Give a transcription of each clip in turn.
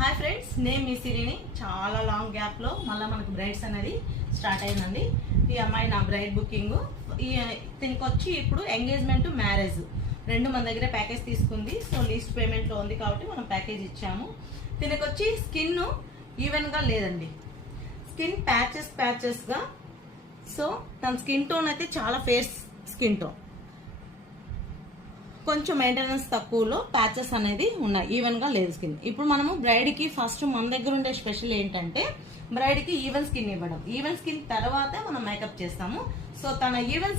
Hi friends, నేను మీ సిరిని. చాలా లాంగ్ గ్యాప్లో మళ్ళీ మనకు బ్రైడ్స్ అనేది స్టార్ట్ అయిందండి. ఈ అమ్మాయి నా బ్రైడ్ బుకింగ్. దీనికి వచ్చి ఇప్పుడు ఎంగేజ్మెంట్, మ్యారేజ్ రెండు మన దగ్గర ప్యాకేజ్ తీసుకుంది. సో లీస్ట్ పేమెంట్లో ఉంది కాబట్టి మనం ప్యాకేజ్ ఇచ్చాము. దీనికి వచ్చి స్కిన్ ఈవెన్గా లేదండి, స్కిన్ ప్యాచెస్గా. సో తన స్కిన్ టోన్ అయితే చాలా ఫేర్ స్కిన్ టోన్, కొంచెం మెయింటెనెన్స్ తక్కువలో ప్యాచెస్ అనేది ఉన్నాయి, ఈవెన్గా లేదు స్కిన్. ఇప్పుడు మనము బ్రైడ్కి ఫస్ట్ మన దగ్గర ఉండే స్పెషల్ ఏంటంటే బ్రైడ్కి ఈవెన్ స్కిన్ ఇవ్వడం. ఈవెన్ స్కిన్ తర్వాత మనం మేకప్ చేస్తాము. సో తన ఈవెన్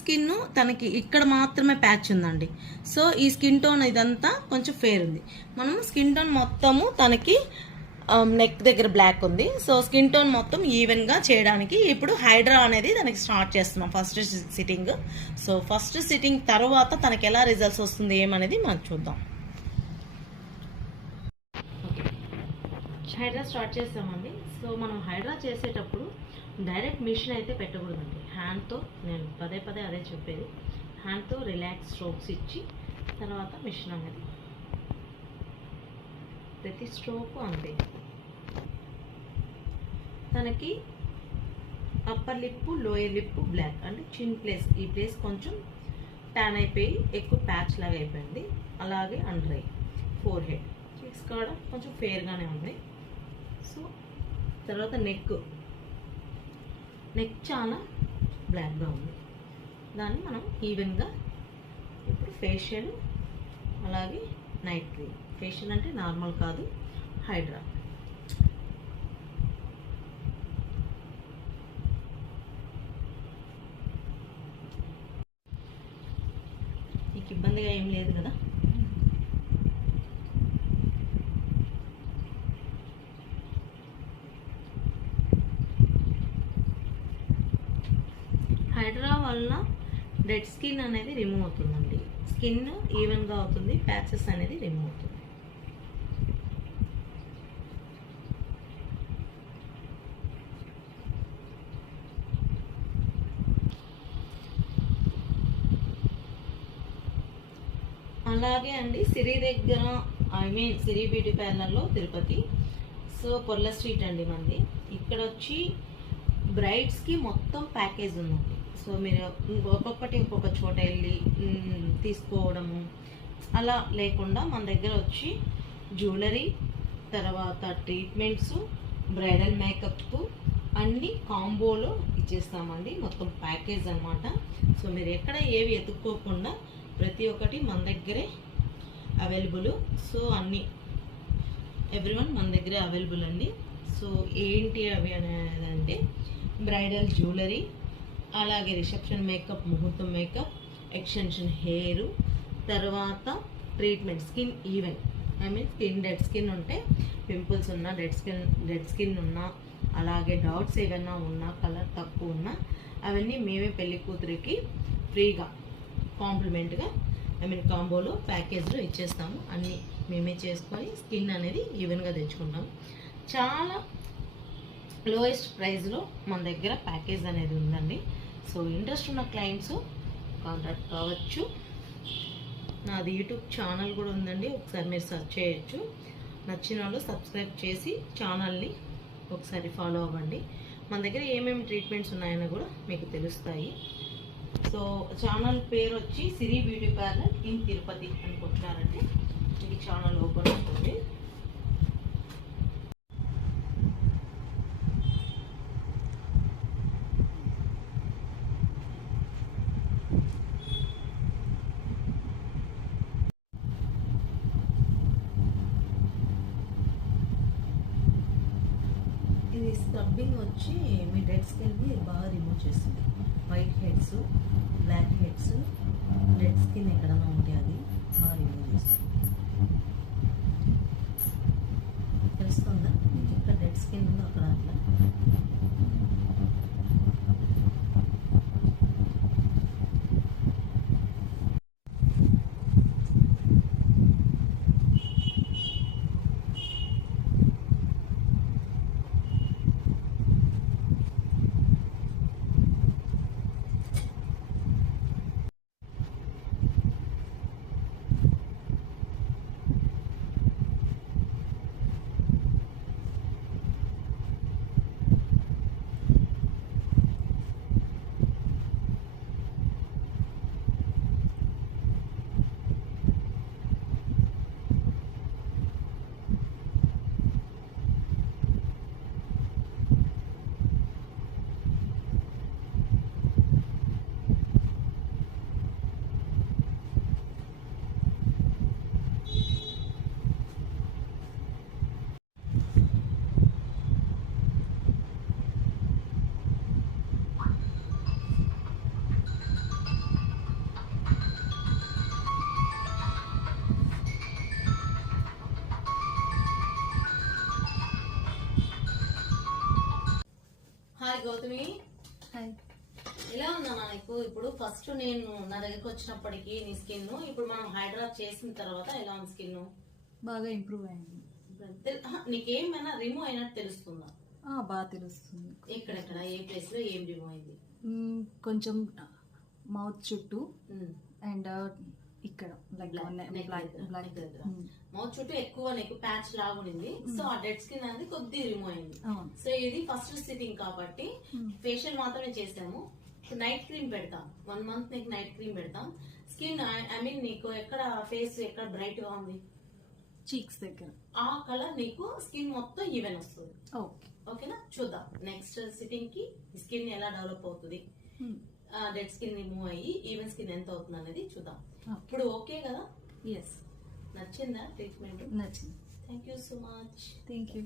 స్కిన్ తనకి ఇక్కడ మాత్రమే ప్యాచ్ ఉందండి. సో ఈ స్కిన్ టోన్ ఇదంతా కొంచెం ఫేర్ ఉంది. మనము స్కిన్ టోన్ మొత్తము తనకి నెక్ దగ్గర బ్లాక్ ఉంది. సో స్కిన్ టోన్ మొత్తం ఈవెన్గా చేయడానికి ఇప్పుడు హైడ్రా అనేది దానికి స్టార్ట్ చేస్తున్నాం first sitting. So first sitting తర్వాత తనకి ఎలా రిజల్ట్స్ వస్తుంది ఏమనేది మనం చూద్దాం. హైడ్రా స్టార్ట్ చేస్తామండి. సో మనం హైడ్రా చేసేటప్పుడు డైరెక్ట్ మిషన్ అయితే పెట్టకూడదండి. హ్యాండ్తో, నేను పదే అదే చెప్పేది, హ్యాండ్తో రిలాక్స్ స్ట్రోక్స్ ఇచ్చి తర్వాత మిషన్ అనేది ప్రతి స్ట్రోకు అంతే. తనకి upper lip, lower lip black, అంటే చిన్ ప్లేస్, ఈ ప్లేస్ కొంచెం ట్యాన్ అయిపోయి ఎక్కువ ప్యాచ్ లాగా అయిపోయింది. అలాగే under eye, four head, cheeks కాడ కొంచెం ఫేర్గానే ఉంది. సో తర్వాత నెక్ చాలా బ్లాక్గా ఉంది. దాన్ని మనం ఈవెన్గా ఇప్పుడు ఫేషియల్, అలాగే నైట్ క్రీమ్. ఫేషియల్ అంటే నార్మల్ కాదు, హైడ్రా. మీకు ఇబ్బందిగా ఏం లేదు కదా? హైడ్రా వల్ల డెడ్ స్కిన్ అనేది రిమూవ్ అవుతుందండి. స్కిన్ ఈవెన్గా అవుతుంది, ప్యాచెస్ అనేది రిమూవ్ అవుతుంది. అలాగే అండి, సిరి దగ్గర, సిరి బ్యూటీ పార్లర్లో తిరుపతి. సో పొర్ల స్ట్రీట్ అండి మంది. ఇక్కడ వచ్చి బ్రైడ్స్కి మొత్తం ప్యాకేజ్ ఉందండి. సో మీరు ఒక్కొక్కటి ఒక్కొక్క చోట వెళ్ళి తీసుకోవడము అలా లేకుండా మన దగ్గర వచ్చి జ్యువెలరీ, తర్వాత ట్రీట్మెంట్స్, బ్రైడల్ మేకప్ అన్నీ కాంబోలో ఇచ్చేస్తామండి. మొత్తం ప్యాకేజ్ అనమాట. సో మీరు ఎక్కడ ఏవి ఎత్తుక్కోకుండా ప్రతి ఒక్కటి మన దగ్గరే అవైలబుల్. సో అన్నీ ఎవ్రీవన్ మన దగ్గరే అవైలబుల్ అండి. సో ఏంటి అవి అనేదంటే బ్రైడల్ జ్యువెలరీ, అలాగే రిసెప్షన్ మేకప్, ముహూర్తం మేకప్, ఎక్స్టెన్షన్ హెయిర్, తర్వాత treatment, skin even, skin dead skin ఉంటే, పింపుల్స్ ఉన్నా, డెడ్ స్కిన్ ఉన్నా, అలాగే డాట్స్ ఏదైనా ఉన్నా, కలర్ తక్కువ ఉన్నా, అవన్నీ మేమే పెళ్లి కూతురికి ఫ్రీగా కాంప్లిమెంట్గా కాంబోలో ప్యాకేజ్లో ఇచ్చేస్తాము. అన్నీ మేమే చేసుకొని స్కిన్ అనేది ఈవెన్గా తెచ్చుకుంటాము. చాలా లోయెస్ట్ ప్రైస్లో మన దగ్గర ప్యాకేజ్ అనేది ఉందండి. సో ఇంట్రెస్ట్ ఉన్న క్లయింట్స్ కాంటాక్ట్ కావచ్చు. నాది యూట్యూబ్ ఛానల్ కూడా ఉందండి, ఒకసారి మీరు సెర్చ్ చేయొచ్చు. నచ్చిన వాళ్ళు సబ్స్క్రైబ్ చేసి ఛానల్ని ఒకసారి ఫాలో అవ్వండి. మన దగ్గర ఏమేమి ట్రీట్మెంట్స్ ఉన్నాయని కూడా మీకు తెలుస్తాయి. సో ఛానల్ పేరు వచ్చి సిరి బ్యూటీ పార్లర్ ఇన్ తిరుపతి అనుకుంటున్నారంటే ఈ ఛానల్ ఓపెన్ అవుతుంది. ఇది స్క్రబ్బింగ్ వచ్చి మీ డెడ్ స్కిన్ని బాగా రిమూవ్ చేస్తుంది. White heads, black heads, dead skin ఎక్కడైనా ఉంటే అది బాగా రిమూవ్ చేస్తుంది. తెలుస్తుందా మీకు? ఎక్కడ డెడ్ స్కిన్ ఉందో అక్కడ అట్లా. గౌతమి, హాయ్. ఎలా ఉందా నీకు ఇప్పుడు? ఫస్ట్ నేను నా దగ్గరకు వచ్చినప్పటికి నీ స్కిన్, ఇప్పుడు మనం హైడ్రా చేసిన తర్వాత ఎలా ఉంది స్కిన్? బాగా ఇంప్రూవ్ అయింది. నీకేమైనా రిమూవ్ అయినట్టు తెలుస్తుందా? బాగా తెలుస్తుంది. ఎక్కడెక్కడ ఏ ప్లేస్ లో ఏం రిమూవ్ అయింది? కొంచెం మౌత్ చుట్టూ ఉమ్. అండ్ ఇక్కడ మౌత్ చుట్టూ ఎక్కువ నీకు ప్యాచ్ లాగా ఉండింది. సో ఆ డెడ్ స్కిన్ అనేది కొద్దిగా రిమూవ్ అయింది. అవును. సో ఇది ఫస్ట్ సిట్టింగ్ కాబట్టి ఫేషియల్ మాత్రమే చేసాము. నైట్ క్రీమ్ పెడతాం, 1 month నీకు నైట్ క్రీమ్ పెడతాం. స్కిన్ ఐ మీన్ నీకు ఎక్కడ ఫేస్ ఎక్కడ బ్రైట్ గా ఉంది, చీక్స్ దగ్గర ఆ కలర్ నీకు స్కిన్ మొత్తం ఈవెన్ వస్తుంది. ఓకే. ఓకేనా? చూద్దాం నెక్స్ట్ సిట్టింగ్ కి స్కిన్ ఎలా డెవలప్ అవుతుంది, డెడ్ స్కిన్ రిమూవ్ అయ్యి ఈవెన్ స్కిన్ ఎంత అవుతుంది అనేది చూద్దాం. ఇప్పుడు ఓకే కదా? ఎస్. నచ్చిందా ట్రీట్మెంట్? నచ్చింది. Thank you so much. Thank you.